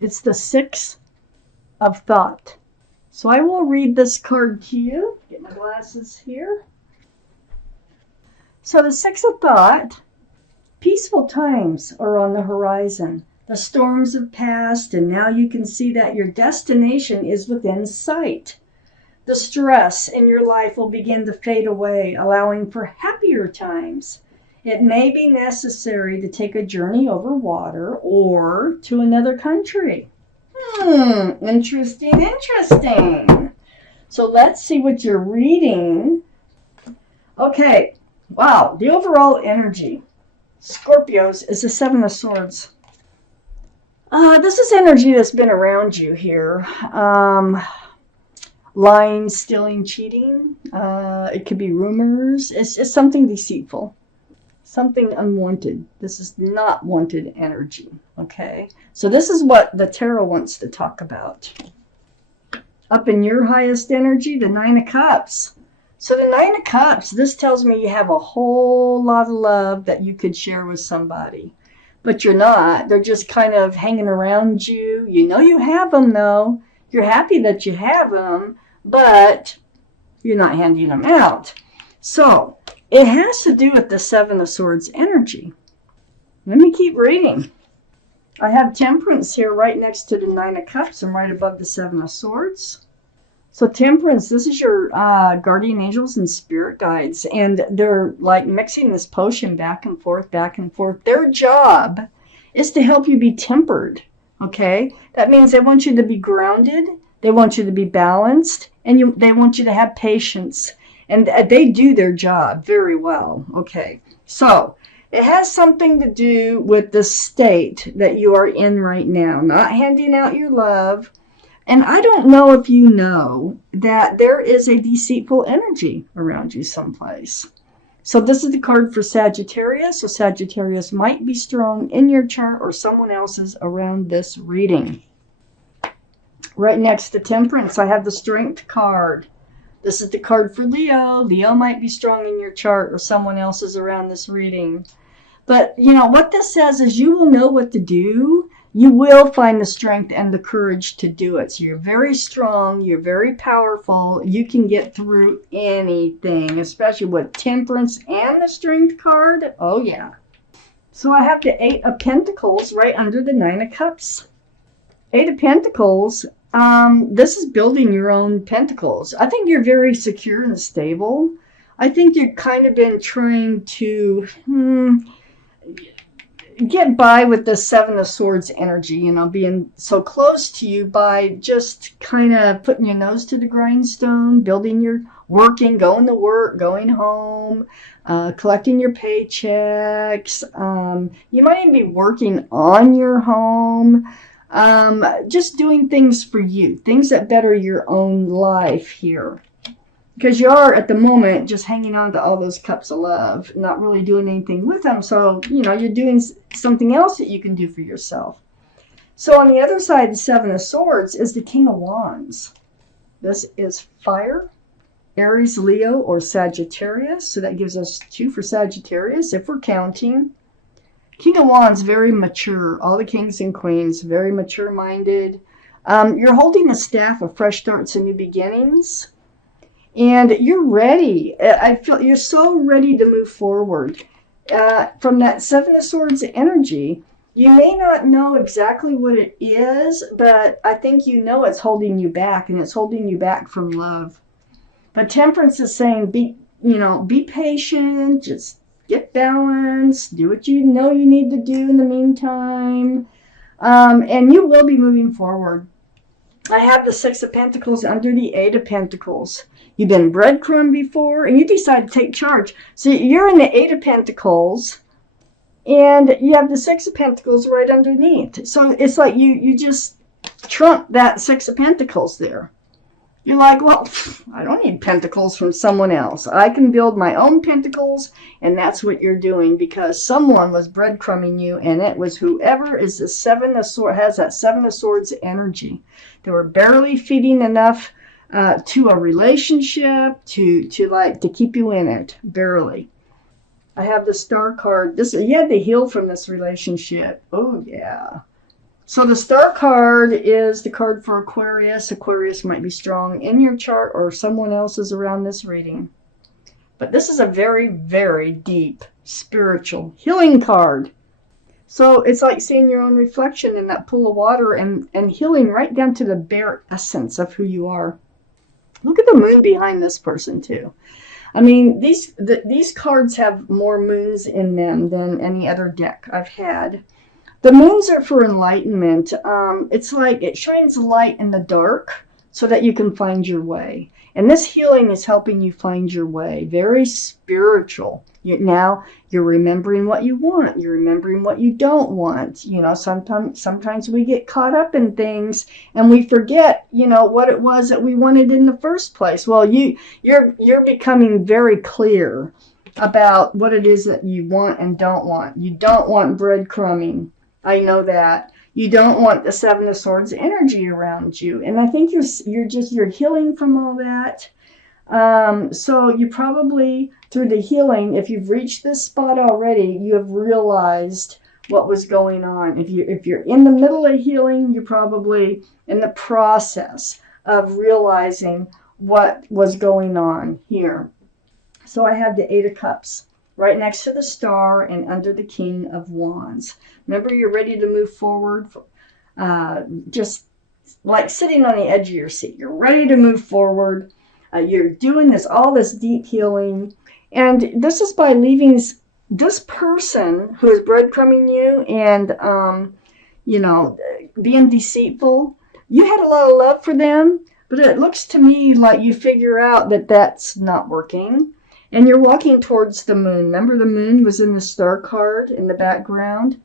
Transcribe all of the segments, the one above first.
It's the Six of Thought. So I will read this card to you. Get my glasses here. So the Six of Thought, peaceful times are on the horizon. The storms have passed, and now you can see that your destination is within sight. The stress in your life will begin to fade away, allowing for happier times. It may be necessary to take a journey over water or to another country. Interesting. So let's see what you're reading. Okay, wow, the overall energy. Scorpios is the Seven of Swords. This is energy that's been around you here. Lying, stealing, cheating. It could be rumors. It's something deceitful. Something unwanted. This is not wanted energy. Okay? So this is what the tarot wants to talk about. Up in your highest energy, the Nine of Cups. So the Nine of Cups, this tells me you have a whole lot of love that you could share with somebody. But you're not. They're just kind of hanging around you. You know you have them, though. You're happy that you have them, but you're not handing them out. So it has to do with the Seven of Swords energy. Let me keep reading. I have Temperance here right next to the Nine of Cups and right above the Seven of Swords. So Temperance, this is your guardian angels and spirit guides, and they're like mixing this potion back and forth, back and forth. Their job is to help you be tempered, okay? That means they want you to be grounded, they want you to be balanced, and they want you to have patience. And they do their job very well, okay? So it has something to do with the state that you are in right now, not handing out your love. And I don't know if you know that there is a deceitful energy around you someplace. So this is the card for Sagittarius. So Sagittarius might be strong in your chart or someone else's around this reading. Right next to Temperance, I have the Strength card. This is the card for Leo. Leo might be strong in your chart or someone else's around this reading. But, you know, what this says is you will know what to do. You will find the strength and the courage to do it. So you're very strong. You're very powerful. You can get through anything, especially with Temperance and the Strength card. Oh, yeah. So I have the Eight of Pentacles right under the Nine of Cups. Eight of Pentacles, this is building your own pentacles. I think you're very secure and stable. I think you've kind of been trying to get by with the Seven of Swords energy, you know, being so close to you by just kind of putting your nose to the grindstone, building your working, going to work, going home, collecting your paychecks. You might even be working on your home, just doing things for you, things that better your own life here. Because you are, at the moment, just hanging on to all those cups of love, not really doing anything with them. So, you know, you're doing something else that you can do for yourself. So on the other side, the Seven of Swords is the King of Wands. This is fire, Aries, Leo, or Sagittarius. So that gives us 2 for Sagittarius, if we're counting. King of Wands, very mature. All the kings and queens, very mature-minded. You're holding the staff of fresh starts and new beginnings. And you're ready. I feel you're so ready to move forward. From that Seven of Swords energy, you may not know exactly what it is, but I think you know it's holding you back, and it's holding you back from love. But Temperance is saying, be patient, just get balanced, do what you know you need to do in the meantime, and you will be moving forward. I have the Six of Pentacles under the Eight of Pentacles. You've been breadcrumbed before, and you decide to take charge. So you're in the Eight of Pentacles, and you have the Six of Pentacles right underneath. So it's like you just trump that Six of Pentacles there. You're like, well, I don't need pentacles from someone else. I can build my own pentacles, and that's what you're doing because someone was breadcrumbing you, and it was whoever is the Seven of Swords, has that Seven of Swords energy. They were barely feeding enough to a relationship to keep you in it, barely. I have the Star card. You had to heal from this relationship. Oh, yeah. So the Star card is the card for Aquarius. Aquarius might be strong in your chart or someone else's around this reading. But this is a very, very deep spiritual healing card. So it's like seeing your own reflection in that pool of water and healing right down to the bare essence of who you are. Look at the moon behind this person too. I mean, these cards have more moons in them than any other deck I've had. The moons are for enlightenment. It's like it shines light in the dark so that you can find your way. And this healing is helping you find your way. Very spiritual. Now you're remembering what you want. You're remembering what you don't want. You know, sometimes we get caught up in things and we forget, you know, what it was that we wanted in the first place. Well, you're becoming very clear about what it is that you want and don't want. You don't want breadcrumbing. I know that. You don't want the Seven of Swords energy around you. And I think you're healing from all that. So you probably, through the healing, if you've reached this spot already, you have realized what was going on. If you're in the middle of healing, you're probably in the process of realizing what was going on here. So I have the Eight of Cups right next to the Star and under the King of Wands. Remember, you're ready to move forward, just like sitting on the edge of your seat. You're ready to move forward. You're doing all this deep healing. And this is by leaving this person who is breadcrumbing you and, you know, being deceitful. You had a lot of love for them, but it looks to me like you figure out that that's not working. And you're walking towards the moon. Remember, the moon was in the Star card in the background.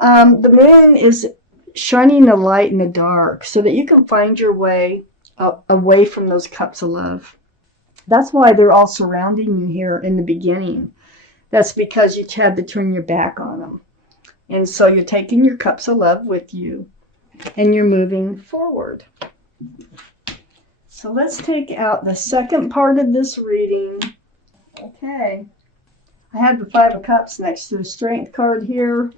The moon is shining a light in the dark so that you can find your way away from those cups of love. That's why they're all surrounding you here in the beginning. That's because you had to turn your back on them. And so you're taking your cups of love with you and you're moving forward. So let's take out the second part of this reading. Okay, I have the Five of Cups next to the Strength card here.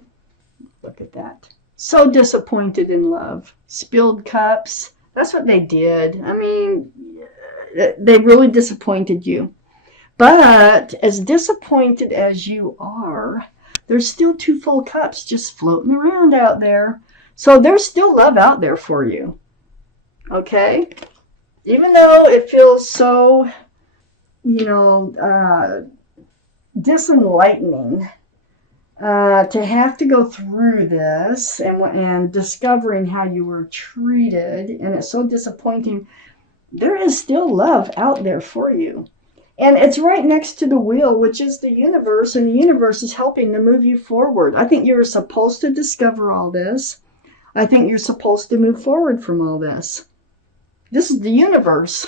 Look at that. So disappointed in love. Spilled cups. That's what they did. I mean, they really disappointed you. But as disappointed as you are, there's still two full cups just floating around out there. So there's still love out there for you. Okay? Even though it feels so, you know, disenlightening to have to go through this and discovering how you were treated, and it's so disappointing, there is still love out there for you. And it's right next to the wheel, which is the universe, and the universe is helping to move you forward. I think you're supposed to discover all this. I think you're supposed to move forward from all this. This is the universe,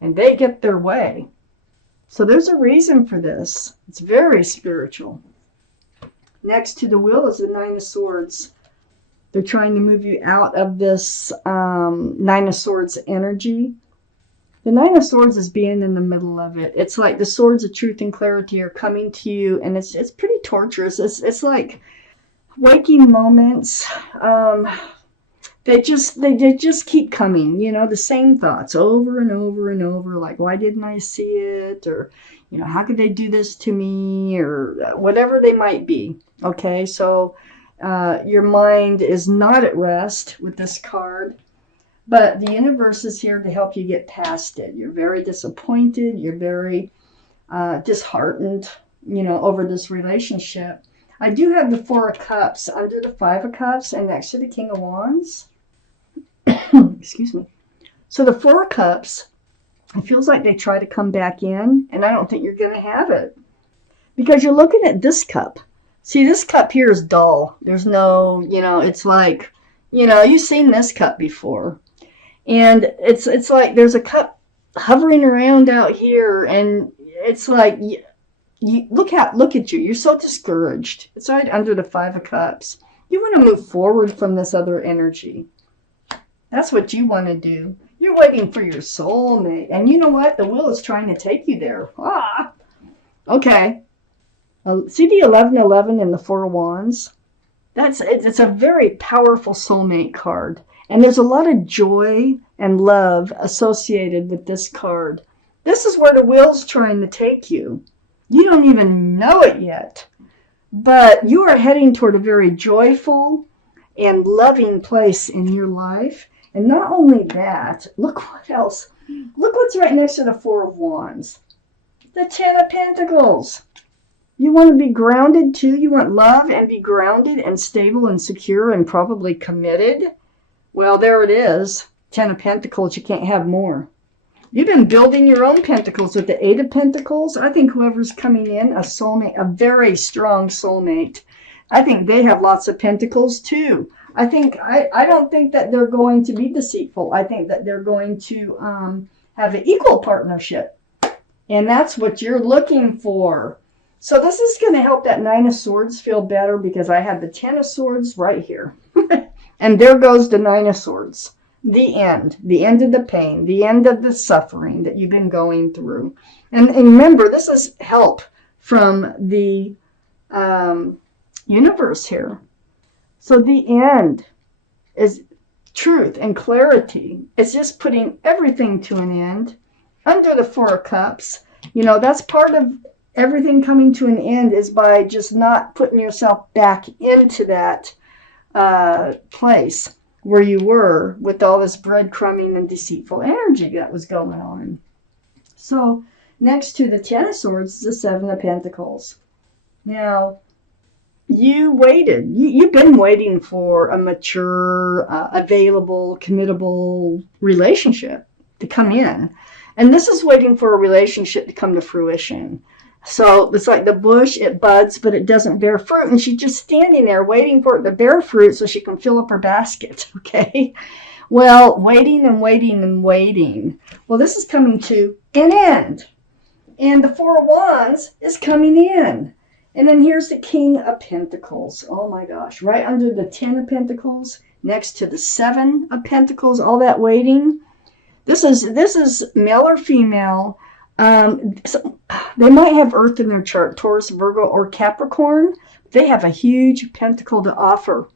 and they get their way. So there's a reason for this. It's very spiritual. Next to the wheel is the Nine of Swords. They're trying to move you out of this Nine of Swords energy. The Nine of Swords is being in the middle of it. It's like the swords of truth and clarity are coming to you, and it's pretty torturous. It's like waking moments. They just keep coming, you know, the same thoughts over and over and over, like, why didn't I see it? Or, you know, how could they do this to me? Or whatever they might be. Okay, so your mind is not at rest with this card, but the universe is here to help you get past it. You're very disappointed. You're very disheartened, you know, over this relationship. I do have the Four of Cups under the Five of Cups and next to the King of Wands. Excuse me. So the Four of Cups, it feels like they try to come back in, and I don't think you're going to have it. Because you're looking at this cup. See, this cup here is dull. There's no, you know, it's like, you know, you've seen this cup before. And it's like there's a cup hovering around out here, and it's like, you look at you. You're so discouraged. It's right under the Five of Cups. You want to move forward from this other energy. That's what you want to do. You're waiting for your soulmate. And you know what? The wheel is trying to take you there. Okay. See the 1111 and the Four of Wands? It's a very powerful soulmate card. And there's a lot of joy and love associated with this card. This is where the wheel's trying to take you. You don't even know it yet. But you are heading toward a very joyful and loving place in your life. And not only that, look what else. Look what's right next to the Four of Wands. The Ten of Pentacles. You want to be grounded too? You want love and be grounded and stable and secure and probably committed? Well, there it is. Ten of Pentacles. You can't have more. You've been building your own pentacles with the Eight of Pentacles. I think whoever's coming in, a soulmate, a very strong soulmate, I think they have lots of pentacles too. I don't think that they're going to be deceitful. I think that they're going to have an equal partnership. And that's what you're looking for. So this is going to help that Nine of Swords feel better because I have the Ten of Swords right here. And there goes the Nine of Swords. The end of the pain, the end of the suffering that you've been going through. And remember, this is help from the universe here. So the end is truth and clarity. It's just putting everything to an end. Under the Four of Cups, you know, that's part of everything coming to an end is by just not putting yourself back into that place where you were with all this breadcrumbing and deceitful energy that was going on. So next to the Ten of Swords is the Seven of Pentacles. Now, you waited. You've been waiting for a mature, available, committable relationship to come in. And this is waiting for a relationship to come to fruition. So it's like the bush, it buds, but it doesn't bear fruit. And she's just standing there waiting for it to bear fruit so she can fill up her basket, okay? Well, waiting and waiting and waiting. Well, this is coming to an end. And the Four of Wands is coming in. And then here's the King of Pentacles. Oh my gosh, right under the Ten of Pentacles, next to the Seven of Pentacles, all that waiting. This is male or female. So they might have Earth in their chart, Taurus, Virgo, or Capricorn. They have a huge pentacle to offer.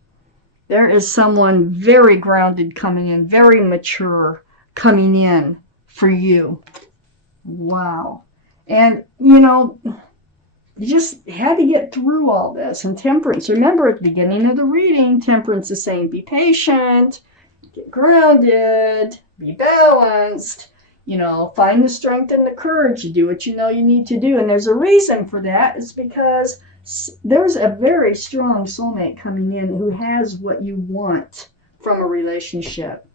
There is someone very grounded coming in, very mature coming in for you. Wow. And, you know, you just had to get through all this. And Temperance, remember at the beginning of the reading, Temperance is saying be patient, get grounded, be balanced. You know, find the strength and the courage to do what you know you need to do. And there's a reason for that. It's because there's a very strong soulmate coming in who has what you want from a relationship.